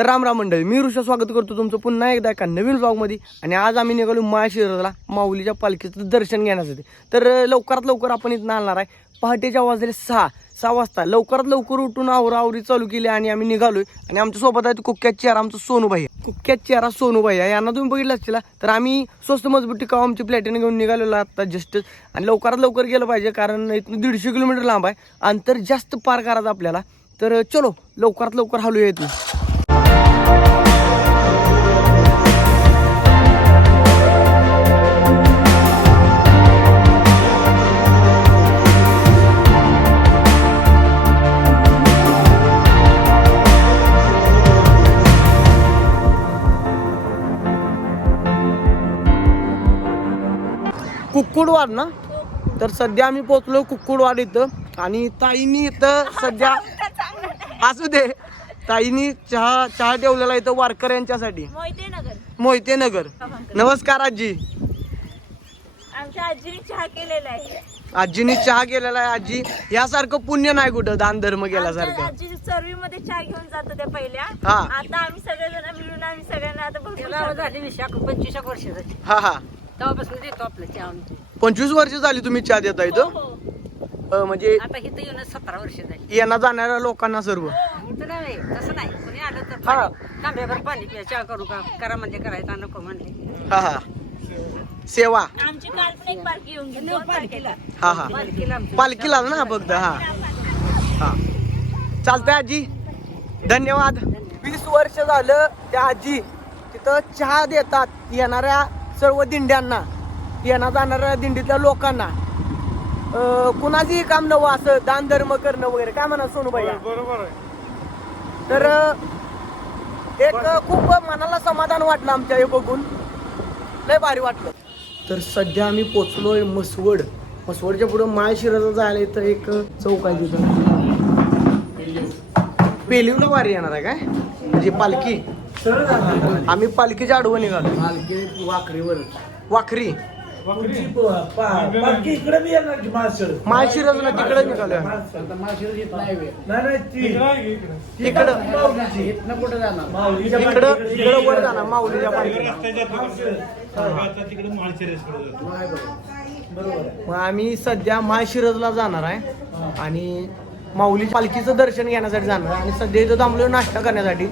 तर राम राम मंडळी मी ऋषा स्वागत करतो तुमचं पुन्हा एकदा एका नवीन ब्लॉगमध्ये आणि आज आम्ही निघालो माळशिरला माऊलीच्या पालखीचं दर्शन घेण्यासाठी. तर लवकरात लवकर आपण इथं आणणार आहे. पहाटेच्या वाजले सहा सहा वाजता. लवकरात लवकर उठून आवरावरी चालू केली आणि आम्ही निघालोय. आणि आमच्यासोबत आहे कुक्क्यात चेहरा आमचं सोनूभाई आहे. कुक्क्यात चेहरा सोनूभाई आहे. यांना तुम्ही बघितलं असतील तर आम्ही स्वस्त मजबूत टिकाव आमची प्लॅटिन घेऊन निघालेलो आता जस्ट आणि लवकरात लवकर गेलं पाहिजे कारण इथून दीडशे किलोमीटर लांब आहे. अंतर जास्त पार करायचं आपल्याला. तर चलो लवकरात लवकर हलूया इथून. कुक्कुडवाड ना? तर सध्या आम्ही पोहोचलो कुक्कुडवाड इथं. आणि ताईनी इथं सध्या असू दे. ताईनी चहा चहा ठेवलेला इथं वारकर यांच्यासाठी मोहिते नगर नमस्कार आजी. आमच्या आजीने चहा केलेला आहे. आजीनी चहा केलेला आहे आजी. यासारखं पुण्य नाही कुठं दान धर्म केल्यासारखं आजी चरवी मध्ये चहा घेऊन जात होत्या पहिल्या. हा. आता आम्ही सगळेजण मिळून आम्ही सगळ्यांना आता झाली पंचवीस वर्ष हा हा. तेव्हापासून देतो आपलं चहा आम्ही. पंचवीस वर्ष झाली तुम्ही चहा देता हो, इथं? हो. अं, म्हणजे आता इथं येऊन सतरा वर्ष झाली. येणं जाणाऱ्या लोकांना सर्व. इथं नाही तसं नाही. कोणी आलं तर हा. पाणी- तांब्याभर पाणी प्या चहा करू का? करा म्हणजे करायचा नको म्हणले. हा हा. सेवा. आमची काल पण एक पालखी येऊन गेली. दोन पालखीला. हा हा. पालखीला ना फक्त हा. हा. चालतंय आजी. धन्यवाद. वीस वर्ष झालं त्या आजी तिथं चहा देतात येणाऱ्या सर्व दिंड्यांना येणार जाणाऱ्या दिंडीतल्या लोकांना अं, कुणाचंही काम नवं असं दान धर्म करणं वगैरे काय म्हणा सोनूबाई बरोबर आहे. तर एक खूप मनाला समाधान वाटलं आमच्या हे बघून. लय भारी वाटलं. तर सध्या आम्ही पोचलोय मसवड मसवडच्या पुढे माळशिराचा जायला इथं एक चौक आहे तिथं पेलिवला वारी येणार आहे काय? म्हणजे पालखी. आम्ही पालखीच्या आडवं निघालो मालकी वाकरीवर. वाखरी बाकी इकडे बी येणार की मासळ माळशिरसला तिकडे निघालोय. आता मासळ येत नाही बे. नाही नाही ती इकडं माऊलीची. इथनं कुठं जाणार? माऊलीच्या इकडं पाठीकडे. इकडं वर जाणार माऊलीच्या पालखीला तिकडे माळशिरसकडे जातो. नाही बरोबर. बरोबर आहे. मग आम्ही सध्या माळशिरसला जाणार आहे. आणि माऊली पालखीचं दर्शन घेण्यासाठी जाणार आहे. आणि सध्या इथं थांबलो नाश्ता करण्यासाठी.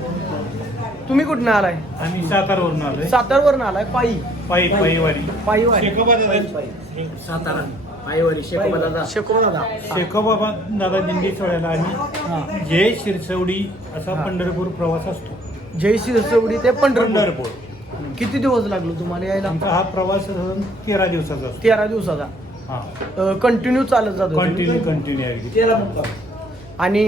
तुम्ही कुठनं आलाय? आम्ही सातारावरून आलोय. सातारवरून आलाय पायी. पायी पायीवारी. पायी वारी शेकोबा दादा सातारा पायवारी. शेकोबादादा. शेकोबादा शेकोबा दादा दिंडी सोहळ्याला आम्ही. जय शिरसवडी असा पंढरपूर प्रवास असतो. जय शिरसवडी ते पंढरपूर. पंढरपूर. किती दिवस लागलो तुम्हाला यायला? आमचा हा प्रवास साधारण तेरा दिवसाचा असतो. तेरा दिवसाचा. हा. कंटिन्यू चालत जातो कंटिन्यू कंटिन्यू मुक्काम. आणि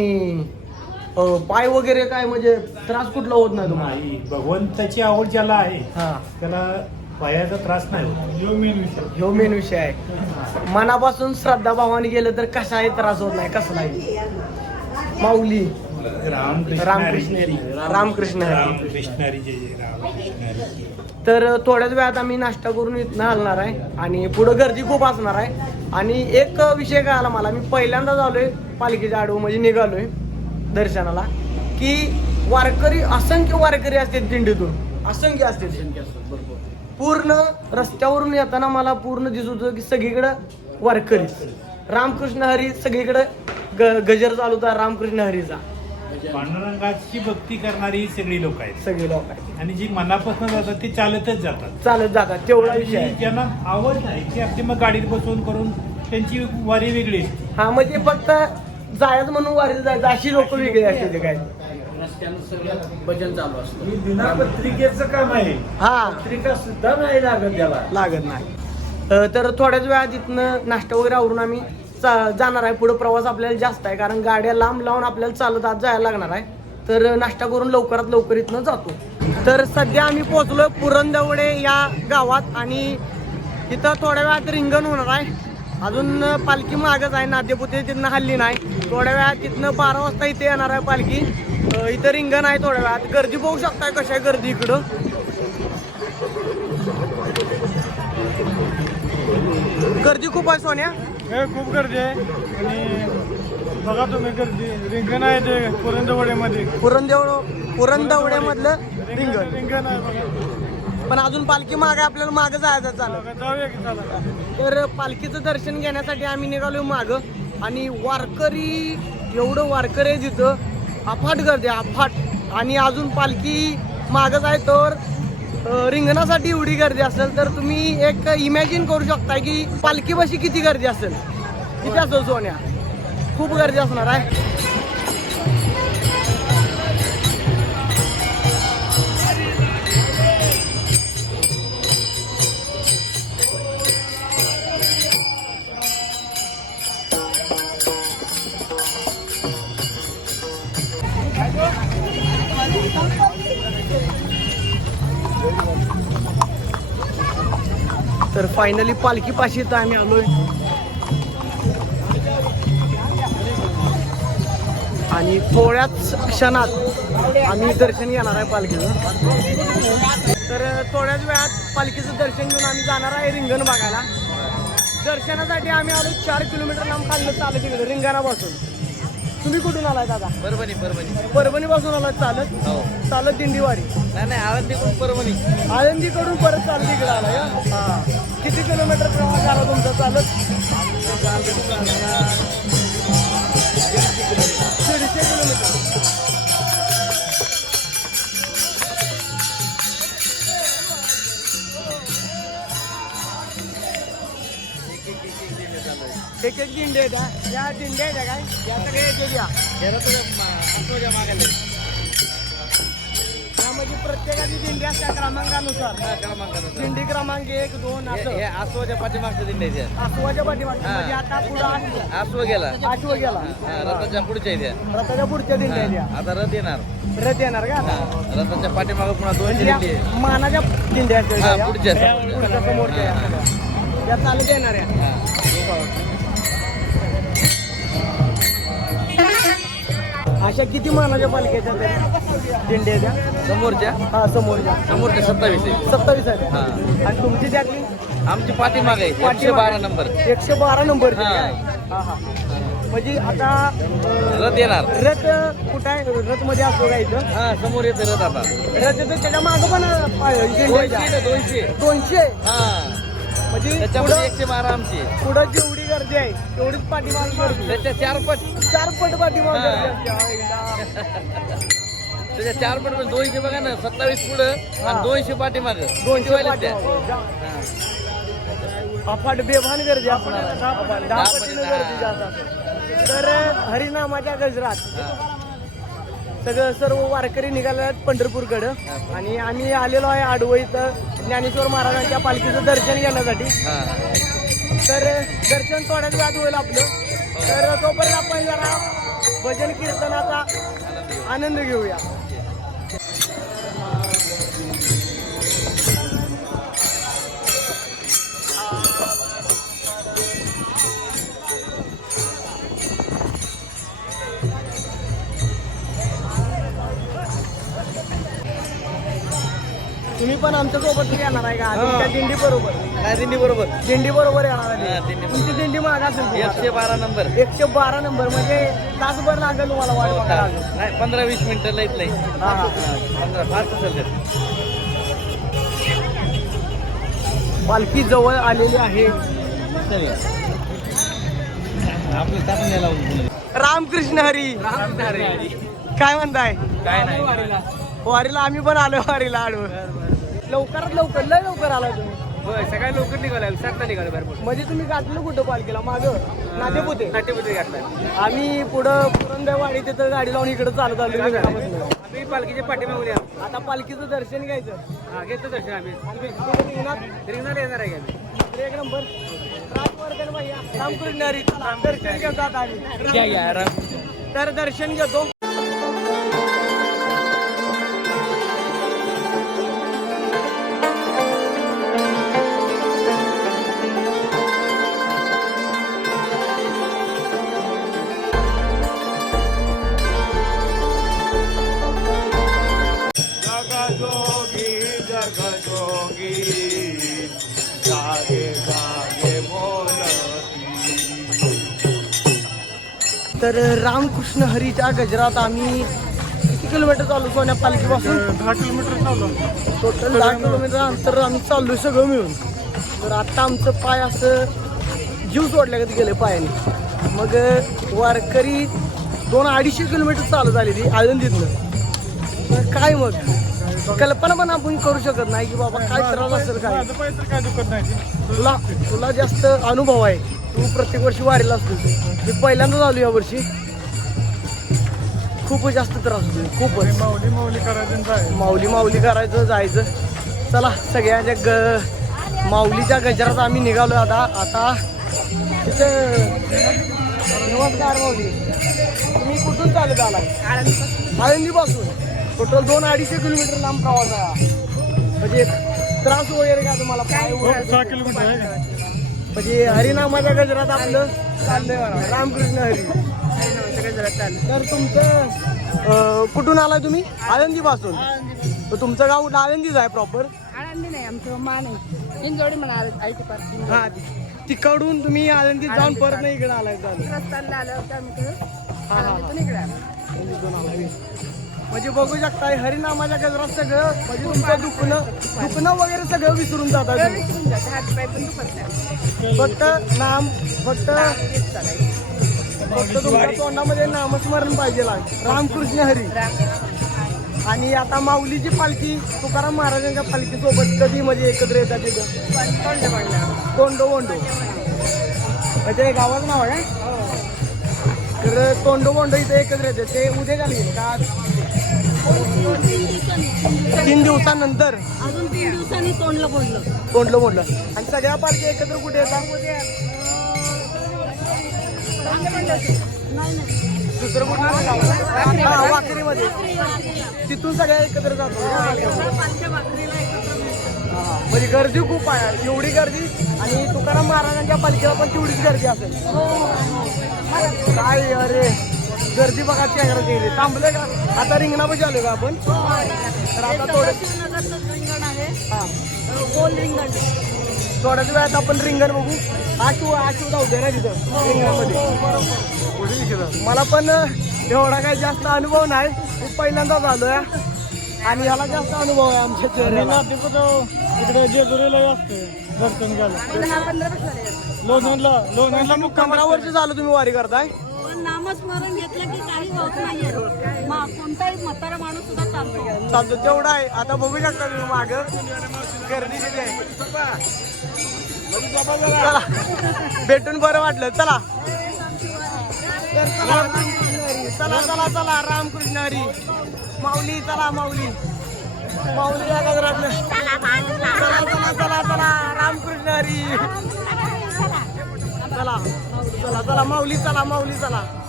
पाय वगैरे काय म्हणजे त्रास कुठला होत नाही तुम्हाला? नाही भगवंताची आवड ज्याला आहे हा. त्याला पायाचा त्रास नाही होत. यो मेन विषय. ह्यो मेन विषय आहे. मनापासून श्रद्धा भावाने गेलं तर कशाही त्रास होत नाही कसलाही माऊली. रामकृष्ण रामकृष्ण हरी. जय जय. तर थोड्याच वेळात आम्ही नाश्ता करून इथनं हलणार आहे आणि पुढं गर्दी खूप असणार आहे. आणि एक विषय काय आला मला. मी पहिल्यांदाच आलोय पालखीच्या आडवं म्हणजे निघालोय. दर्शनाला की वारकरी असंख्य वारकरी असतात दिंडीतून. असंख्य असतात पूर्ण रस्त्यावरून येताना मला पूर्ण दिसत होतं की सगळीकडं वारकरी. रामकृष्ण हरी सगळीकडं गजर चालू होता रामकृष्ण हरीचा. पांडुरंगाची भक्ती करणारी ही सगळी लोक आहेत. सगळे लोक आहेत. आणि जी मनापासून जातात ते चालतच जातात. चालत जातात तेवढा विषय आहे. ज्यांना आवड नाही ते आपली मग गाडीत बसवून करून त्यांची वारी वेगळी असते. हा म्हणजे फक्त जायचं म्हणून वारीला जायचं अशी लोक वेगळी असते ते काय? रस्त्यानं सगळं भजन चालू असतं. ही बिना पत्रिकेचं काम आहे. हा. पत्रिका सुद्धा नाही लागत त्याला. लागत नाही. अ, तर थोड्याच वेळात इथनं नाश्ता वगैरे आवरून आम्ही चा- जाणार आहे. पुढे प्रवास आपल्याला जास्त आहे कारण गाड्या लांब लावून आपल्याला चालत आज जायला लागणार आहे. तर नाश्ता करून लवकरात लवकर इथनं जातो. तर सध्या आम्ही पोहोचलो पुरंदवडे या गावात आणि इथं थोड्या वेळात रिंगण होणार आहे. अजून पालखी मागच आहे नाद्यपुते तिथनं हल्ली नाही. थोड्या वेळात तिथनं बारा वाजता इथे येणार आहे पालखी. इथं रिंगण आहे थोड्या वेळात. गर्दी बघू शकताय कशा आहे गर्दी इकडं. गर्दी खूप आहे सोन्या. खूप गर्दी आहे. आणि बघा तुम्ही गर्दी. रिंगण आहे ते पुरंदवड्यामध्ये पुरंदेव पुरंदवड्यामधलं रिंगण. रिंगण आहे बघा. पण अजून पालखी मागे आपल्याला मागं जायचं चालू. बघा, जाऊया की चला. तर पालखीचं दर्शन घेण्यासाठी आम्ही निघालो मागं. आणि वारकरी एवढं वारकरी आहे तिथं. अफाट गर्दी अफाट. आणि अजून पालखी मागच आहे तर अं, रिंगणासाठी एवढी गर्दी असेल तर तुम्ही एक इमॅजिन करू शकता की पालखीपाशी किती गर्दी असेल. किती असेल सोन्या? खूप गर्दी असणार आहे. तर फायनली पालखी पाशी तर आम्ही आलोय. आणि थोड्याच क्षणात आम्ही दर्शन घेणार आहे पालखीचं. तर थोड्याच वेळात पालखीचं दर्शन घेऊन आम्ही जाणार आहे रिंगण बघायला. दर्शनासाठी आम्ही आलो चार किलोमीटर लांब काढलं चालत तिकडे रिंगणापासून. तुम्ही कुठून आलाय दादा? परभणी परभणी. परभणी पासून आलाय चालत? हो. चालत दिंडीवारी नाही नाही आळंदी परभणी. आळंदीकडून परत चालत इकडे आला का हा? किती किलोमीटर प्रवास झाला तुमचा चालत एक एक दिंडे आहेत हा. या दिंडे आहेत काय? या सगळ्या त्यामध्ये प्रत्येकाची दिंडी असते क्रमांकानुसार. दिंडी क्रमांक एक दोन असं. आसवाच्या पाठीमागच्या दिंड्याच्या आसवाच्या पाठीमागे हा. म्हणजे आता पुढं आसव गेला. आठवं गेला. हा, रथाच्या पुढच्या इथे. रथाच्या पुढच्या दिंड्या आहेत या. आता रथ येणार. रथ येणार का? हा, रथाच्या पाठीमागे पुन्हा दोन म्हणजे दिंडी मानाच्या दिंड्या आहेत हा. पुढच्या. पुढच्या समोरच्या या सगळ्या. या. चालत येणार या अशा किती मानाच्या पालख्याच्या आहेत? दिंड्या आहेत या? समोरच्या? हा समोरच्या. समोरच्या सत्तावीस आहे सत्तावीस आहेत. हा. आणि तुमची त्यातली? आमची पाठीमागे आहे. एकशे बारा नंबर. एकशे बारा नंबर हा. म्हणजे आता अं, रथ येणार. रथ कुठं आहे? रथमध्ये असतो का इथं? हा समोर येते रथ आता. रथ येतो त्याच्या मागं पण अं. दोनशे दोनशे. दोनशे हा. म्हणजे त्याच्यामध्ये पुढं एकशे बारा आमची. पुढं जेवढी गर्दी आहे तेवढीच पाठीमाग गर्दी त्याच्या चार पट चार पट पाठीमाग एकदा. त्याच्या चार पट म्हणजे दोनशे बघा ना सत्तावीस पुढं. आणि दोनशे पाठीमाग दोनशे पाठीमागं. जा. अफाट बेभान गर्दी. दहा पटीनं असेल. तर हरिनामाच्या गजरात सगळं सर्व वारकरी निघाले आहेत पंढरपूरकडं आणि आम्ही आलेलो आहे आडवं इथं ज्ञानेश्वर महाराजांच्या पालखीचं दर्शन घेण्यासाठी तर दर्शन थोड्याच वेळात होईल आपलं तर तोपर्यंत आपण जरा भजन कीर्तनाचा आनंद घेऊया. तुम्ही पण आमच्यासोबत येणार आहे का? दिंडी बरोबर दिंडी बरोबर. दिंडी बरोबर येणार हा, आहे दिंडी तुमची दिंडी माग असेल तुम्हाला. एकशे बारा नंबर. एकशे बारा नंबर म्हणजे तासभर लागेल तुम्हाला वाट बघायला. अजून. नाही पंधरा वीस मिनिटं लईत लई. हा हा. पंधरा फास्ट असेल ते. पालखी जवळ आलेली आहे. आपलं टाकून द्यायला लावून. रामकृष्ण हरी. काय म्हणताय? काय नाही. वारीला. आम्ही पण आलो वारीला आडवं लवकरात लवकर लय लवकर आला तुम्ही. होय सकाळी लवकर निघाला सातला निघालो भरपूर म्हणजे तुम्ही गाठलं कुठं पालखीला मागं? नातेपुते? नाट्यपती घातला आम्ही पुढं पुरंदरवाडी तिथं गाडी लावून इकडे चालत आलो. आम्ही पालखीच्या पाठीमागूया आता पालखीचं दर्शन घ्यायचं. हा घेतो दर्शन आम्ही. आणि? रिंगणाला येणार आहे आम्ही एक नंबर. रामकृष्ण हरी. चला, दर्शन घेतात आम्ही. तर दर्शन घेतो. तर रामकृष्ण हरीच्या गजरात आम्ही किती किलोमीटर चालू सोन्या पालखीपासून? दहा किलोमीटर चालू टोटल दहा किलोमीटर अंतर आम्ही चाललोय सगळं मिळून. तर आता आमचं पाय असं जीव सोडल्यागत गेले पायाने. मग वारकरी दोन अडीचशे किलोमीटर चालत आली ती आळंदीतनं. तर काय मग? कल्पना पण आपण करू शकत नाही की बाबा काय त्रास असेल काय. माझं पाय तर काय दुखत नाही. तुला तुला जास्त अनुभव आहे. तू प्रत्येक वर्षी वारीला असतो मी पहिल्यांदाच आलो या वर्षी. खूपच जास्त त्रास होतो खूपच. माऊली माऊली करायचं जायचं. माऊली माऊली करायचं जायचं. चला सगळ्यांच्या ग माऊलीच्या गजरात आम्ही निघालो आता. आता तिथं नमस्कार माऊली. तुम्ही कुठून चालत आला आळंदी पासून टोटल दोन अडीचशे किलोमीटर लांब प्रवास आहे. म्हणजे त्रास वगैरे का तुम्हाला वगैरे? सहा किलोमीटर आहे का? म्हणजे हरिनामाच्या गजरात आपलं चाललंय. रामकृष्ण हरी तर तुमचं कुठून आलाय तुम्ही आळंदी पासून तर तुमचं गाव कुठं? आळंदीच आहे प्रॉपर आळंदी नाही आमचं मान आहे हिंजवडी म्हणा आय टी पार्क हा तिकडून तुम्ही आळंदीत जाऊन परत नाही इकडे आलाय चालू रस्त्याला आल्यावर त्या आम्ही तिकडं हा, हा. इकडे आलो. म्हणजे बघू शकताय हरिनामाच्या गजरात सगळं म्हणजे तुमचं दुखणं दुखणं वगैरे सगळं विसरून जातात फक्त नाम फक्त. फक्त तुमच्या तोंडामध्ये नामस्मरण पाहिजे. रामकृष्ण हरी. आणि आता माऊलीची पालखी तुकाराम महाराजांच्या पालखी सोबत कधी म्हणजे एकत्र येतात तिथं? तोंड वोंडो म्हणजे हे गावाचं नाव आहे तर तोंडो वोंडो इथे एकत्र येते ते उद्या झाले का? तीन दिवसानंतर? अजून तीन दिवसांनी तोंडला पडलं तोंडलं मोडलं आणि सगळ्या पालखी एकत्र कुठे येतात दुसरं हा वाकरीमध्ये. तिथून सगळ्या एकत्र जातो. हा, म्हणजे गर्दी खूप आहे. एवढी गर्दी आणि तुकाराम महाराजांच्या पालखीला पण तेवढीच गर्दी असेल. काय अरे. गर्दी बघा चेहरा गेली. थांबले का? आता रिंगणापाशी आलो का आपण? तर आता थोडं रिंगण आहे. हा. गोल रिंगण? थोड्याच वेळात आपण रिंगण बघू. आशू आशू धावते ना तिथं रिंगणामध्ये. मला पण एवढा काही जास्त अनुभव नाही. मी पहिल्यांदाच आलोय आणि ह्याला जास्त अनुभव आहे आमच्या चेहऱ्याला. इकडे जेजुरीला असते दर्शन घ्यायला. लोणंदला लोणंदला मुक्काम वर्ष झालं तुम्ही वारी करताय. पण नामस्मरण घेतलं की काही होत नाहीये. मा- कोणताही म्हातारा माणूस सुद्धा चालतो. चालतो तेवढा आहे. आता बघू शकता तुम्ही माग. गर्दी किती आहे? चला. भेटून बरं वाटलं. चला. तर चला. चला चला चला. रामकृष्ण हरी. माऊली चला माऊली. माऊली या गजरातलं चला चला चला. चला रामकृष्ण हरी. चला चला चला. माऊली चला माऊली चला.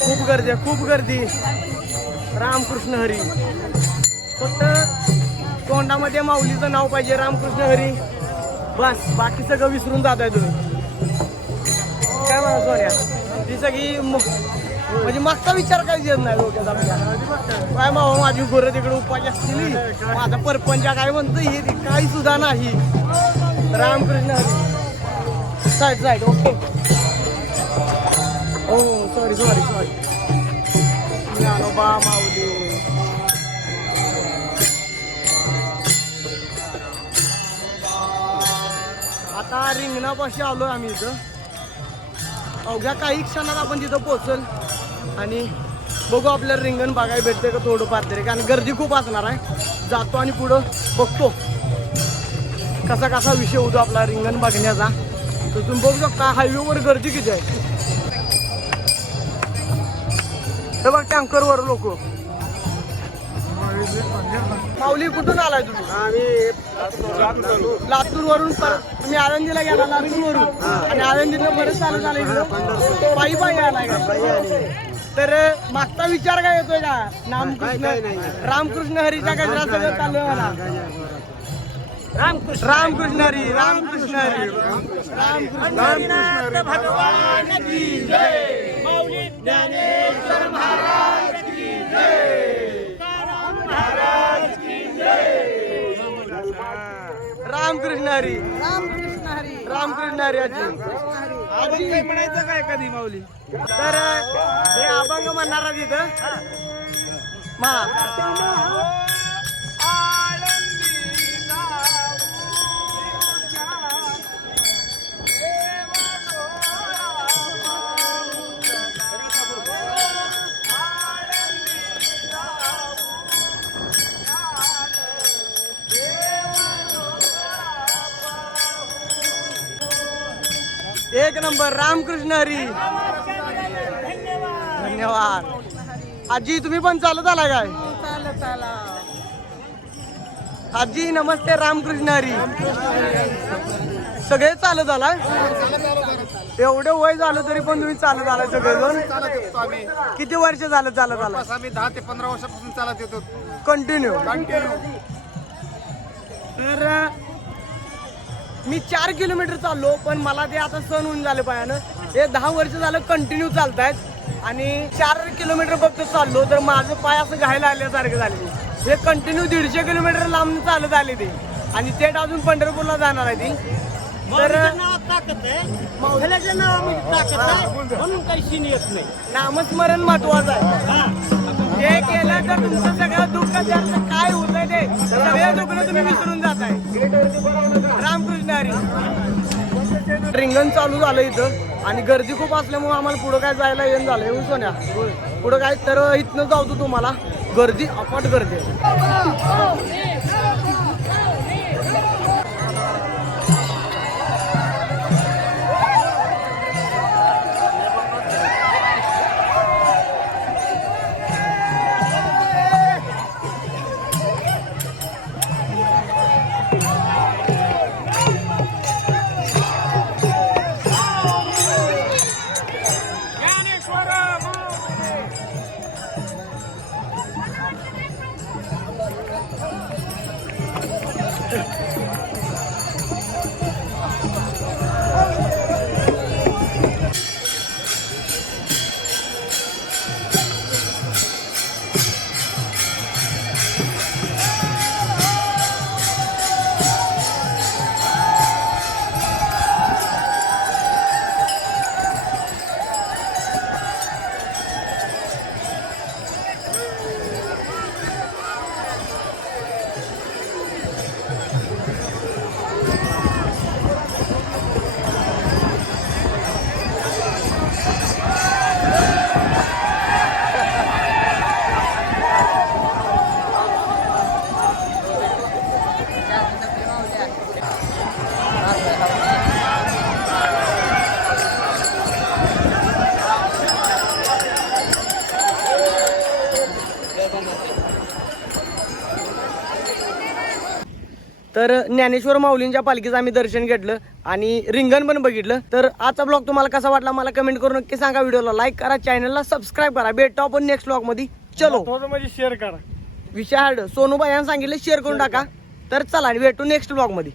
खूप गर्दी आहे खूप गर्दी. रामकृष्ण हरी. फक्त तोंडामध्ये माऊलीचं नाव पाहिजे रामकृष्ण हरी. बस बाकी सगळं विसरून जात आहे तुम्ही. काय म्हणा सोन्या? ती सगळी म- म्हणजे मागचा विचार काही येत नाही डोक्यात आपल्या. काय मावा माझी गुरं तिकडे उपाय असतील. माझा परपंच काय म्हणतो हे ते? काही सुद्धा नाही. Ramakrishna Hari. Side side okay. हो sorry sorry sorry Dnyanoba Mauli आता रिंगणापाशी आलो आम्ही इथं. अवघ्या काही क्षणात आपण तिथं पोचल आणि बघू आपल्याला रिंगण बघायला भेटते का थोडंफार तरी. कारण गर्दी खूप असणार आहे. जातो आणि पुढं बघतो. कसा कसा विषय होतो आपला रिंगण बघण्याचा. तर तुम्ही बघू शकता हायवेवर गर्दी किती आहे. हे बघ टँकरवर लोक. माऊली कुठून आलाय तुम्ही? लातूर वरून परत तुम्ही आळंदीला गेला लातूर वरून आणि आळंदीला परत चालत आला इकडं. पायी पायी आलाय का? तर मागचा विचार काय येतोय का? नामकृष्ण रामकृष्ण हरीच्या गजरा सगळं चालू आहे मला रामकृष्ण हरी रामकृष्ण हरी. रामकृष्ण हरी. भगवान की जय! माऊली ज्ञानेश्वर महाराज की जय. महाराज की जय रामकृष्ण हरी. रामकृष्ण हरी रामकृष्ण हरी आजी आजी म्हणायचं काय कधी माऊली? तर हे अभंग म्हणणारा तिथं मा एक नंबर रामकृष्ण हरी. धन्यवाद. आजी तुम्ही पण चालत आला काय? आजी नमस्ते रामकृष्ण हरी. सगळे चालत आलाय? एवढं वय झालं तरी पण तुम्ही चालत आलाय सगळेजण. चालत किती वर्ष झालं चालत आला आम्ही दहा ते पंधरा वर्षापासून चालत येतो. कंटिन्यू कंटिन्यू तर मी चार किलोमीटर चाललो पण मला ते आता सण होऊन झालं पायानं. हे दहा वर्ष झालं कंटिन्यू चालतायत. आणि चार किलोमीटर फक्त चाललो तर माझं पाय असं घायला आल्यासारखं झाले हे कंटिन्यू दीडशे किलोमीटर लांब चालत आले ते. आणि थेट अजून पंढरपूरला जाणार आहे ती. तर म्हणून काही शिन येत नाही. नामस्मरण महत्वाचं आहे. हे केलं तर तुमचं सगळं दुःख जास्त काय होत आहे ते सगळे दुःख तुम्ही विसरून जाताय रामकृष्ण हरी. रिंगण चालू झालं इथं आणि गर्दी खूप असल्यामुळे आम्हाला पुढं काय जायला येऊन झालं. येऊन सोन्या. पुढं काय तर इथनं जाऊ तू तुम्हाला. गर्दी अफाट गर्दी तर ज्ञानेश्वर माऊलींच्या पालखीचं आम्ही दर्शन घेतलं आणि रिंगण पण बघितलं. तर आजचा ब्लॉग तुम्हाला कसा वाटला मला कमेंट करून नक्की सांगा. व्हिडिओला लाईक करा चॅनलला सबस्क्राईब करा. भेटतो आपण नेक्स्ट ब्लॉगमध्ये. चलो. म्हणजे शेअर करा. विषय हार्ड सोनूबाई यांनी सांगितलं शेअर करून टाका. तर चला आणि भेटू नेक्स्ट ब्लॉगमध्ये.